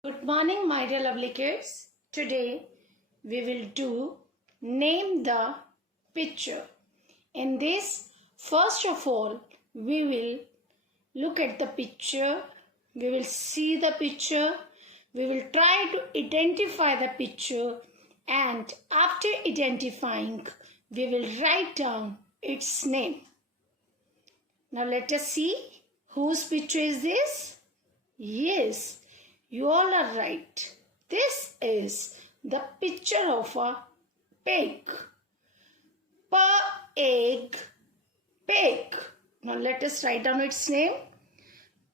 Good morning, my dear lovely kids. Today we will do name the picture. In this, first of all, we will look at the picture. We will see the picture. We will try to identify the picture, and after identifying, we will write down its name. Now let us see whose picture is this? Yes, you all are right. This is the picture of a pig. P-egg, pig. Now let us write down its name.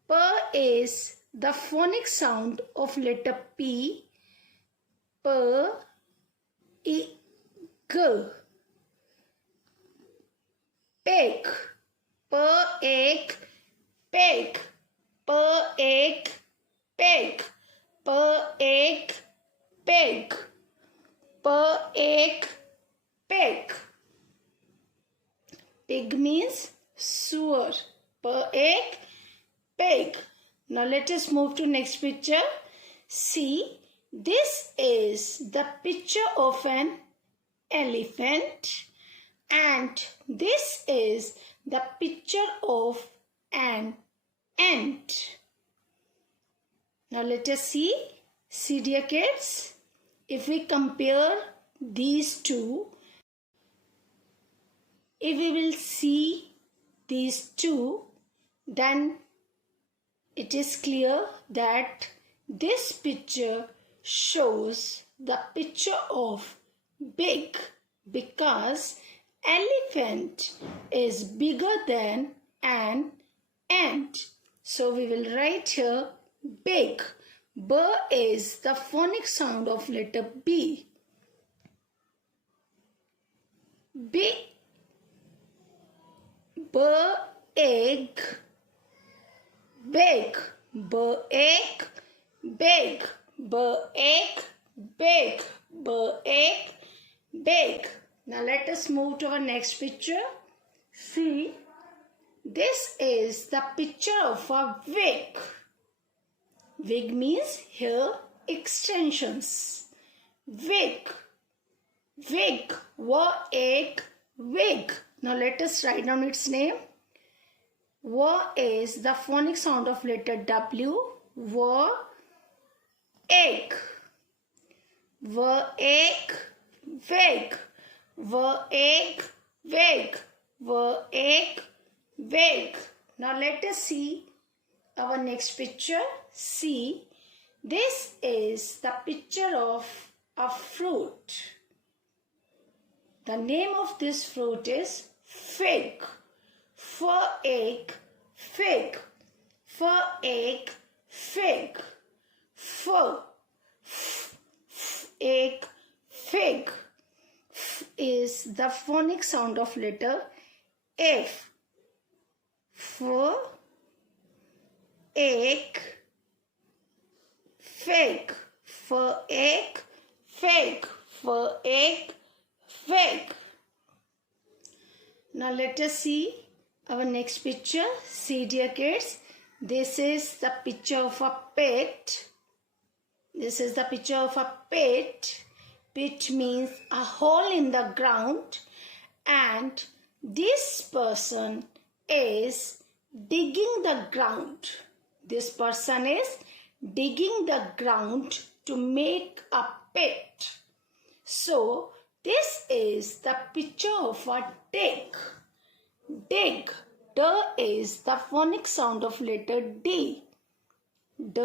P is the phonic sound of letter P. P, E, G. Pig. P-egg, pig. P-egg, pig. P-egg, pig. P-egg, pig. Pig means sewer. P-egg, pig. Now let us move to next picture. See, this is the picture of an elephant, and this is the picture of an ant. Now let us see. See, dear kids, if we compare these two, if we will see these two, then it is clear that this picture shows the picture of big, because elephant is bigger than an ant. So we will write here big. B is the phonic sound of letter B. B, egg, big. B, egg, big. B, egg, big. B, egg, big. Now let us move to our next picture. See, this is the picture of a wig. Wig means hair extensions. Wig. Wig. W-egg, wig. Now let us write down its name. W is the phonic sound of letter W. W, egg. W, egg, wig. W, egg, wig. W, egg, wig. Now let us see our next picture. See, this is the picture of a fruit. The name of this fruit is fig. F-egg, fig. F-egg, fig. F-egg, fig. F is the phonic sound of letter F. F-egg, fig. F-egg, fig. F-egg, fig. Now let us see our next picture. See, dear kids, this is the picture of a pit. This is the picture of a pit. Pit means a hole in the ground, and this person is digging the ground. This person is digging the ground to make a pit. So this is the picture of a dig. Dig. D is the phonic sound of letter D. D,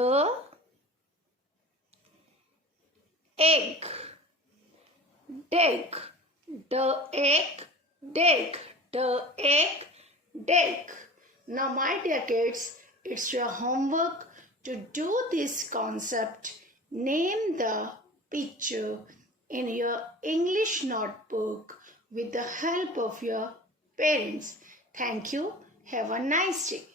egg. Dig. D, egg, dig. D, egg, dig. Now my dear kids, it's your homework to do this concept. Name the picture in your English notebook with the help of your parents. Thank you. Have a nice day.